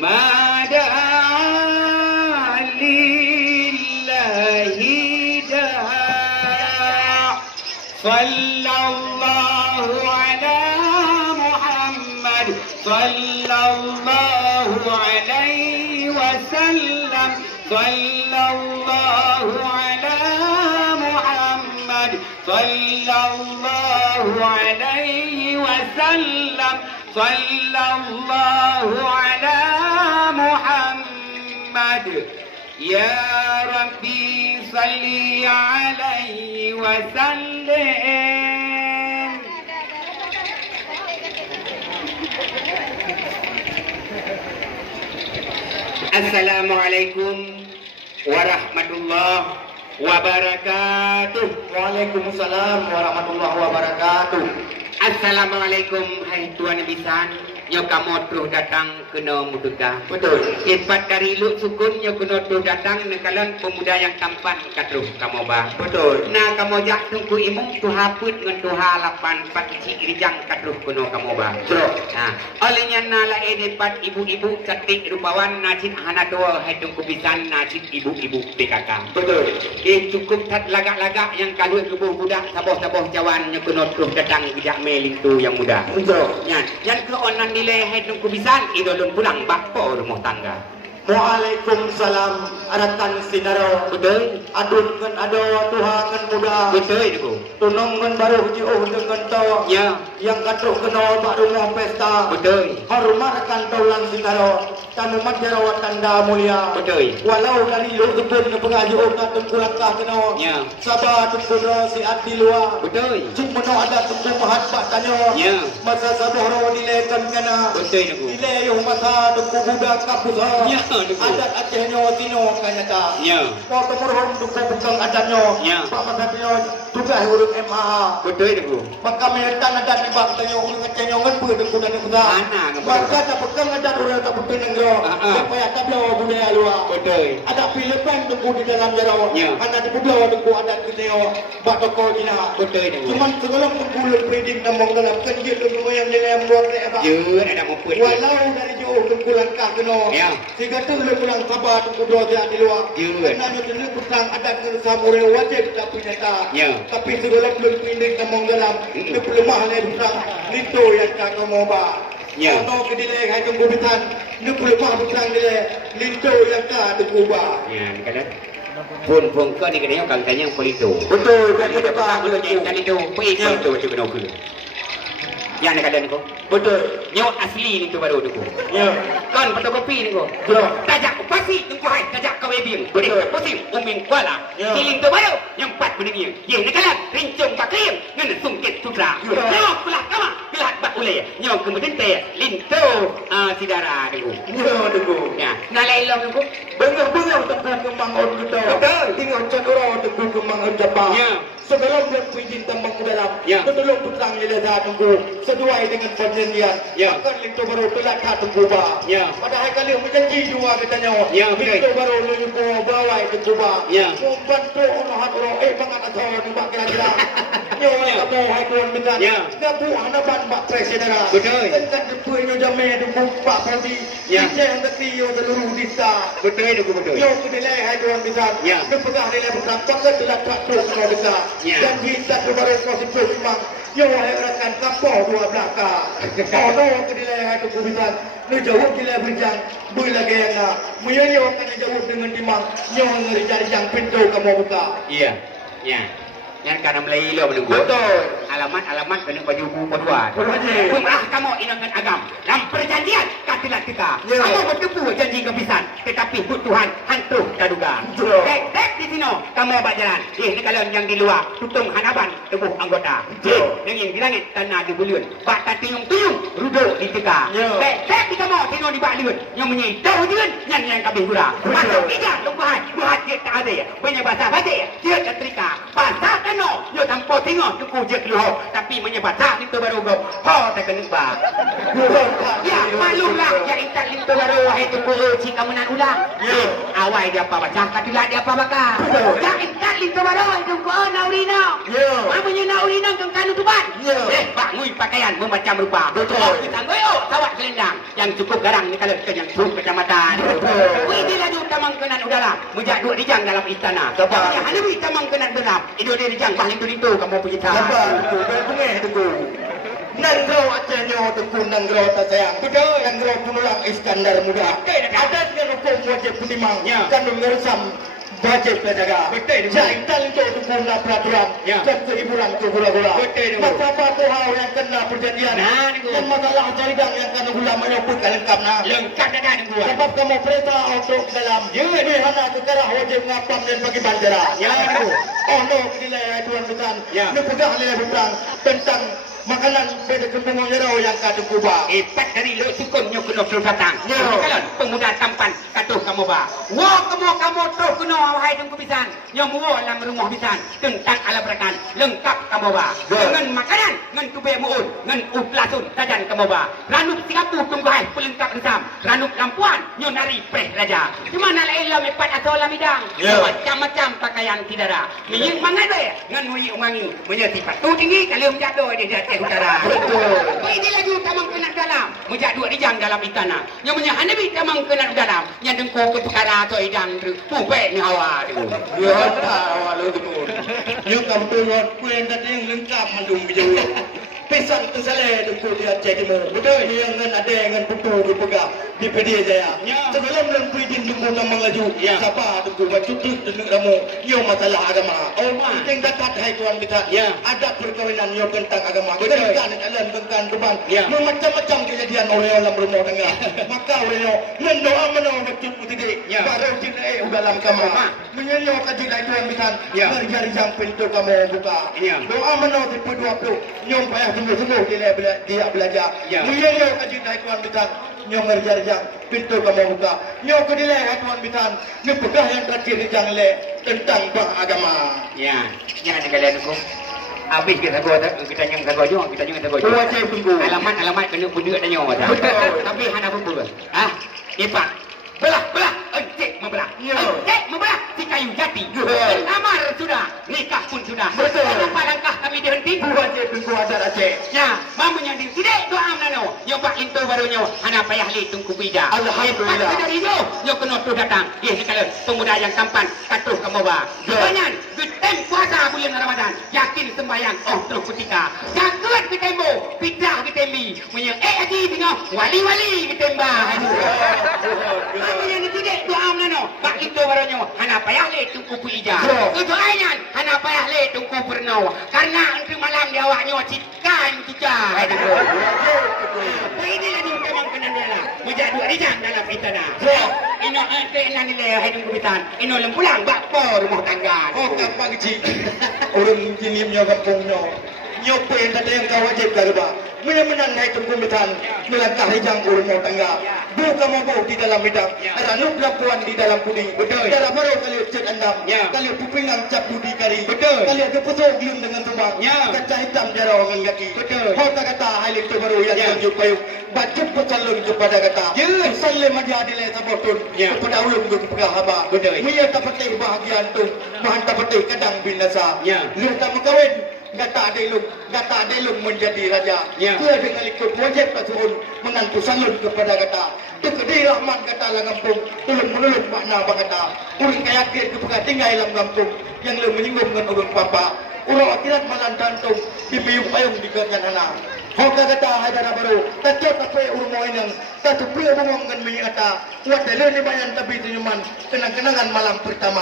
Mada lillahi da' Sallallahu ala Muhammad Sallallahu alaihi wasallam Sallallahu ala Muhammad Sallallahu alaihi wasallam Sallallahu ala Muhammad Ya Rabbi salli alaihi wasallim. Assalamualaikum warahmatullahi wabarakatuh. Waalaikumsalam warahmatullahi wabarakatuh. Assalamualaikum hai tuan bisan. Nyo kamu terus datang kena mutuka. Betul. Sifat dari lu sukun nyo kena terus datang nekalan pemuda yang tampan katruh kamu bah. Betul. Nah kamu jak tunggu imung tuha put ngan tuha lapan pat isi irijang katruh kena kamu bah. Betul. Nah, olehnya nala edepat ibu-ibu cantik rupawan najib hanadoa hai tunggu bisan najib ibu-ibu PKK. Betul. Cukup tat lagak-lagak yang kalut tubuh budak saboh-saboh jawan nyo kena terus datang bijak meling tu yang muda. Betul. Yang ke onan nilai hai tunggu bisan idolun pulang bakpo rumah tangga. Waalaikumsalam aratan sinaro. Betul. Adun ngan ado tuhangan muda. Betul itu. Tunong ngan baru jiuh dengan to. Ya. Yang katruh kena bak rumah pesta. Betul. Hormatkan taulan sinaro. Kanu madjarawat tanda mulia. Betul. Walau dari lu kebun ke pengaji okat tunggu langkah kena. Ya. Sabar tunggu si ati luar. Betul. Cik meno ada tunggu mahat bak tanya. Ya. Masa saboh nilai kan kena. Betul itu. Nilai yung masa tunggu budak kapus ha. Ya. Adat Acehnya tino kanyata. Ya. Kau temurun tunggu bukan adatnya. Ya. Pak masatnya juga huruf MA. Betul itu. Maka metan adat ni bang tanya orang Acehnya ngepu tunggu dan kuda. Mana Maka tak pegang adat orang tak betul negro. Supaya tak bawa budaya luar. Betul. Ada pilihan tunggu di dalam jaraw. Ya. Mana di budaya tunggu adat kita. Bak toko dina. Betul itu. Cuman sebelum tunggu lebih namong dalam kerja tunggu yang dalam buat apa. Ya, ada mau put. Walau dari jauh tunggu langkah kena. Ya. Sehingga tu lebih kurang sabar tunggu dua dia di luar. Ya. Karena dulu petang adat dengan samurai wajib tak punya tak. Ya. Tapi sebelum belum pindah namong dalam. Dia belum mahal petang. Itu yang tak kamu bah. Ya. Kalau kedilai hai tunggu bitan. Dia belum mahal petang dia. Lintu yang tak tunggu bah. Ya, ni kata. Pun ke ni kena kang tanya yang polito. Betul. Kan kita pasang dulu je kan itu. Pergi polito tu kena ke. Yang nak kata ni ko. Betul. Nyawat asli ni tu baru tu ko. Ya. Kan fotokopi ni ko. Betul. Tajak pasti tunggu hai tajak kau ebing. Betul. Pusing umin kuala. Ya. Tiling tu baru yang empat beningnya. Ye nak kata rincung pakrim ngena sungkit sutra. Ya. Nyawat kulah kama. Gelat bat ulai. Nyawat kemudian teh lintu sidara tu. Ya tunggu. Ya. Nalai long tu ko. Bengar-bengar tunggu kembang on kita. Betul. Tinggal cendera tunggu kembang on Jepang. Ya. Sebelum dia pergi tembang ke dalam. Ya. Betulung petang dia dah tunggu. Sesuai dengan perjanjian. Ya. Kan lintu baru telah tak tunggu bah. Ya. Padahal kali berjanji dua katanya. Ya, betul. Lintu baru lintu bawa tunggu bah. Ya. Membantu orang orang bangat atau nampak kira-kira. Nyawa kamu hai tuan minta. Ya. Dia buah naban bak presiden. Betul. Kan depunya jamai tunggu Pak Fauzi. Ya. Kita yang ketiyo seluruh desa. Betul itu betul. Yo kedilai hai tuan minta. Ya. Dia pegang nilai petang. Pakai telah tak terus kau besar. Ya. Dan kita baru kau sebut memang. Yo hai rakan kapal dua belakang. Kau tahu kedilai hai tuan minta. Ni jauh kedilai berjang. Boleh lagi yang nak. Menyanyi akan jauh dengan timang. Yo ngeri cari yang pintu kamu buka. Iya. Ya. Yang karena Melayu lo menunggu. Betul. Alamat kena baju buku dua. Betul. Pemrah kamu inangan agam. Dalam perjanjian katilah kita. Ya. Kamu bertepu janji kebisan. Tetapi Tuhan hantu tak duga. Betul. Dek di sini kamu buat jalan. Ni kalau yang di luar tutung hanaban tubuh anggota. Betul. Dengan di langit tanah di buliun. Bata tiung-tiung ruduk di teka. Ya. Dek di kamu tengok di baliun. Yang menyitau jalan yang kabin gura. Masuk tiga tumbuhan. Buat dia tak ada. Banyak bahasa batik. Dia ketrika. Bahasa no, yo tanpa tengok tu je keluar. Tapi menyebata itu baru go. Ho tak kena ba. Ya, malulah ya itak itu baru tunggu si kamu nak ulang. Ya. Awal dia apa baca, katulah dia apa bakar. Tak ingat lintu baru tunggu naurina. Ya. Mamanya naurina kang kanu tuban. Ya. Bangui pakaian memacam rupa. Betul. Kita ngoyo sawat selendang yang cukup garang ni kalau yang cukup kecamatan. Betul. Ini laju tamang kenan udara. Mujak duk dijang dalam istana. Sabar. Yang hanawi tamang kenan beram. Ido dia dijang bah lintu kamu punya Sabar, tunggu, tunggu. Nanggro acaranya tunggu nanggro tak sayang. Betul. Nanggro penulang Iskandar muda. Betul, betul. Ada dengan hukum wajib penimang. Ya. Kan mengersam wajib penjaga. Betul, betul. Jaitan untuk tunggu peraturan. Ya. Dan keiburan tu gula-gula. Betul, betul. Masa apa hal yang kena perjanjian. Nah, ni gua. Dan masalah jaridang yang kena gula menyebutkan lengkap nah. Lengkap dah ni gua. Sebab kamu perintah untuk dalam Wihana kekerah wajib ngapam dan bagi bandera. Ya, itu. Oh no, nilai Tuan Bukan. Ya. Ini pegang nilai Bukan tentang makanan beda kembang jerau yang kadu kubah. Epat dari lo sukun nyo kena perlu datang. Ya. Kalau pemuda tampan katuh kamu ba. Wah kamu terus kena wahai tunggu pisan. Nyo muo dalam rumah pisan tentang ala berakan lengkap kamu ba. Ya. Dengan makanan, dengan tubek muun, dengan uplasun sajan kamu ba. Ranuk Singapura tunggu hai pelengkap resam. Ranuk lampuan nyo nari pres raja. Cuma nak elam epat atau lamidang. Ya. Macam-macam pakaian tidara. Menying mangai be dengan muri umangi. Menyati patu tinggi kalau menjatuh dia utara. Betul. Ini lagi tamang kena dalam. Mejak dua dijang dalam istana. Yang punya hanabi tamang kena dalam. Yang dengko ke perkara atau idang tu. Pupek ni hawa tu. Ya tak awal tu. Yang kampung kuen tadi yang lengkap mandung bijau. Pisang tersalai dengku dia cek demo. Betul. Yang ada dengan buku dipegang di PD Jaya. Ya. Sebelum lengku idin dengku tamang laju. Ya. Siapa dengku baju tu dengku kamu. Yo masalah agama. Oh, ma. Penting dapat hai tuan kita. Ya. Ada perkawinan yo tentang agama. Betul. Tentang alam tentang beban. Ya. Macam-macam kejadian oleh dalam rumah tengah. Maka oleh mendoa mendoa betul putih. Ya. Baru cinta dalam kamu. Ma. Menyanyi kaji tuan kita. Ya. Berjari jam pintu kamu buka. Ya. Doa mendoa di 20 nyom payah sungguh-sungguh dia belajar. Ya. Menyanyi kaji tuan kita. Nyom berjari jam pintu kamu buka. Nyom kedilai tuan kita. Nyom pegah yang terakhir di jangle tentang agama. Ya. Jangan kalian aku. Habis kita nyang sago jo, kita nyang sago jo. Wajib tunggu. Alamat kena penduduk tanya masa. Betul. Tapi hana apa? Ah, ipak. Belah. Encik membelah. Ya. Encik membelah si kayu jati. Betul. Amar sudah, nikah pun sudah. Betul. Kenapa langkah kami dihenti? Wajib tunggu adat Aceh. Ya, mamanya di tidak doa menano. Yo pak lintu barunya, hana payah li tungku bija. Alhamdulillah. Dari itu, yo kena tu datang. Ye kalau pemuda yang tampan katuh kamu ba. Ya. Banyak getem puasa bulan Ramadan. Yakin sembahyang oh terus ketika. Jagat ketembo, pidah ketembi. Punya aji tengah wali-wali ketembang. Mamanya di tidak doa menano. Pak lintu barunya, hana payah li tungku bija. Ya. Kedoanya hana payah li tungku pernah. Karena untuk malam dia awaknya cikan kita. Inilah dia memang kena dia lah. Mujak dua dijang dalam istana. Ino ente nan nilai hidung kubitan. Ino lempulang bakpo rumah tangga. Oh, kapan kecil? Orang kini punya kampungnya. Nyopo yang tadi yang kau wajib garba. Menang naik ke kumitan. Melangkah hijang rumah tangga. Buka mabuk di dalam bidang. Ranuk lampuan di dalam puding. Betul. Darah baru kali cek andam. Ya. Kali pupingang cap budi kari. Betul. Kali ada pusuk gium dengan tumbang. Ya. Kaca hitam darah dengan kaki. Betul. Kau tak kata hal itu baru yang Ya. tunjuk payung. Bacuk pesalun kepada kata. Ya. Salim aja adilai sabotun. Ya. Kepada ulum ke pegah haba. Betul. Mia tak patih bahagian tu. Bahan tak patih kadang binasa. Ya. Lu tak berkahwin. Gata ada ilmu menjadi raja. Ya. Dia dengan ikut wajib turun menantu salun kepada kata. Dekedi rahmat kata dalam kampung. Tulung makna kata. Orang kaya kira kepada tinggal dalam kampung. Yang lu menyinggung dengan orang papa. Orang akhirat malam tantung. Dimiuk payung di kerjaan anak. Hoka kata hai darah baru. Tacot apa urmo inang. Tatu pula bumong dengan minyak kata. Buat dele ni bayan tapi senyuman. Kenang-kenangan malam pertama.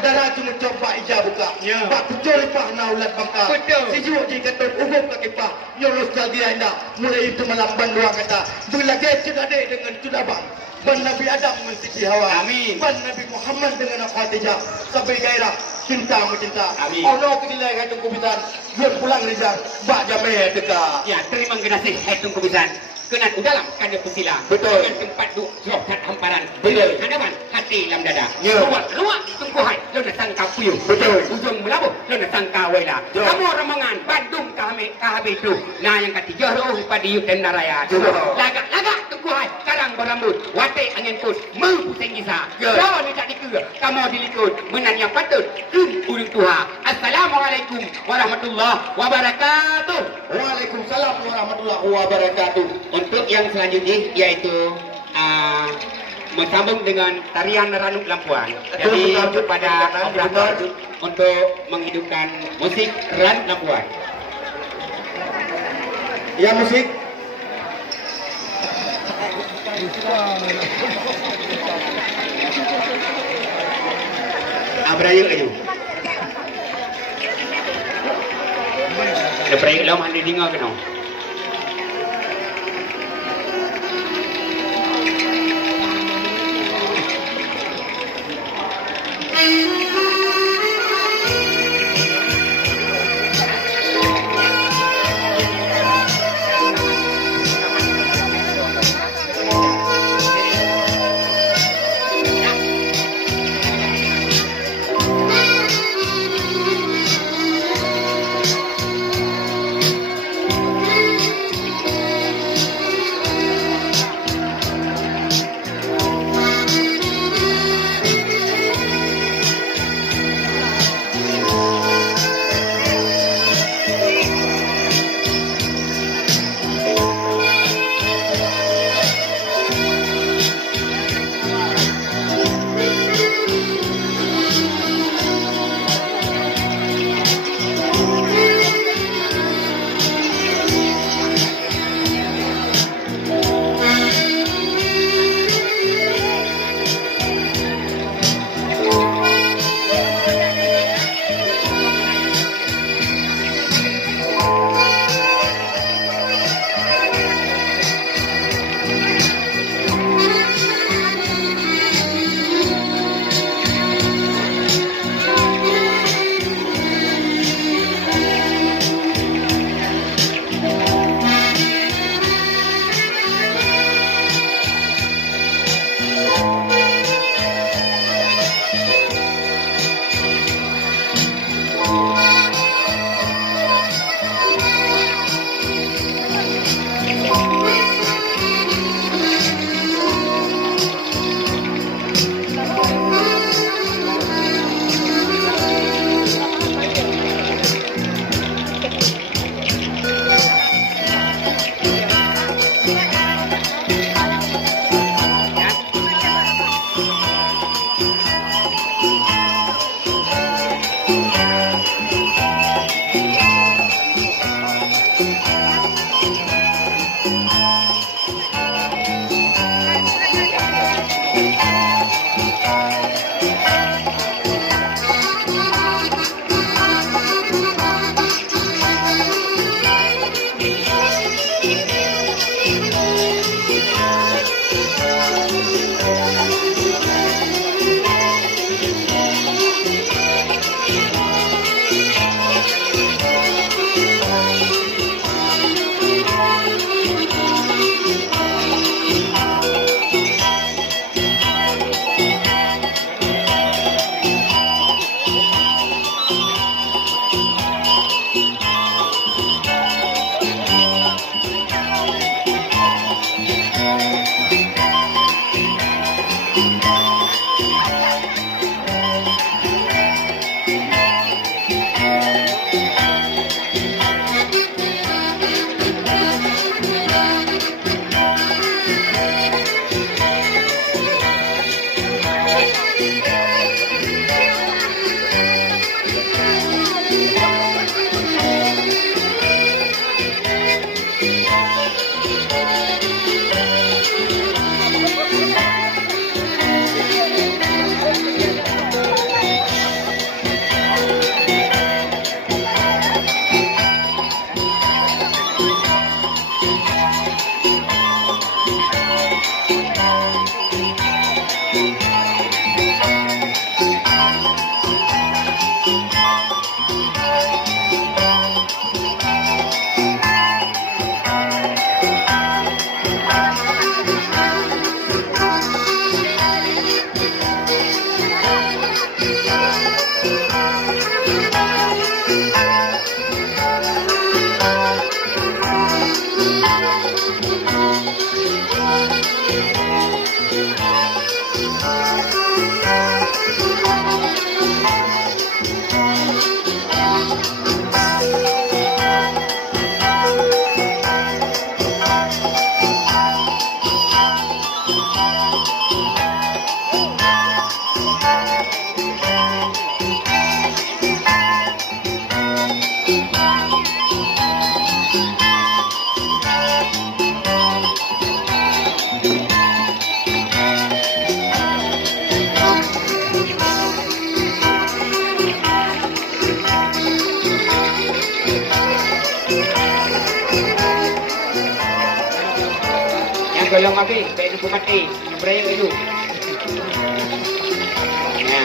Darah cuma coba ija buka. Ya. Pak kucur pah naulat bangka. Betul. Si jiwa di ketut uhup kaki pah. Nyoros jaldi anda. Mulai itu malam banduang kata. Bila gadget ada dengan cudabang. Ban Nabi Adam dengan Siti Hawa. Amin. Ban Nabi Muhammad dengan Khadijah. Sampai gairah. Cinta mencinta. Amin. Allah kedilai kata kubisan. Buat pulang rizal. Bak jamai dekat. Ya, terima kasih hitung kubisan. Kena dalam kanda pusila. Betul. Dengan tempat duk rohat hamparan. Betul. Hadapan hati dalam dada. Ya. Luak tunggu hai. Lo nak sangka puyuh. Betul. Ujung melabuh. Lo nak sangka wela. Ya. Kamu ramangan. Bandung kahabis tu. Nah yang ketiga roh pada yuk dan naraya. Ya. Lagak tunggu hai. Karang baru rambut, watik angin pun, pusing kisah. Kau ni tak dikira, kamu dilikut, menan yang patut, urung Tuhan. Assalamualaikum warahmatullahi wabarakatuh. Waalaikumsalam warahmatullahi wabarakatuh. Untuk yang selanjutnya iaitu bersambung dengan tarian Ranuk Lampuan. Jadi kepada operator untuk menghidupkan musik Ranuk Lampuan. Ya musik. Abrayu ayu. Ada perayaan lama anda dengar ke no? Yang belum habis, baik lupa mati. Yang berair dulu. Ya.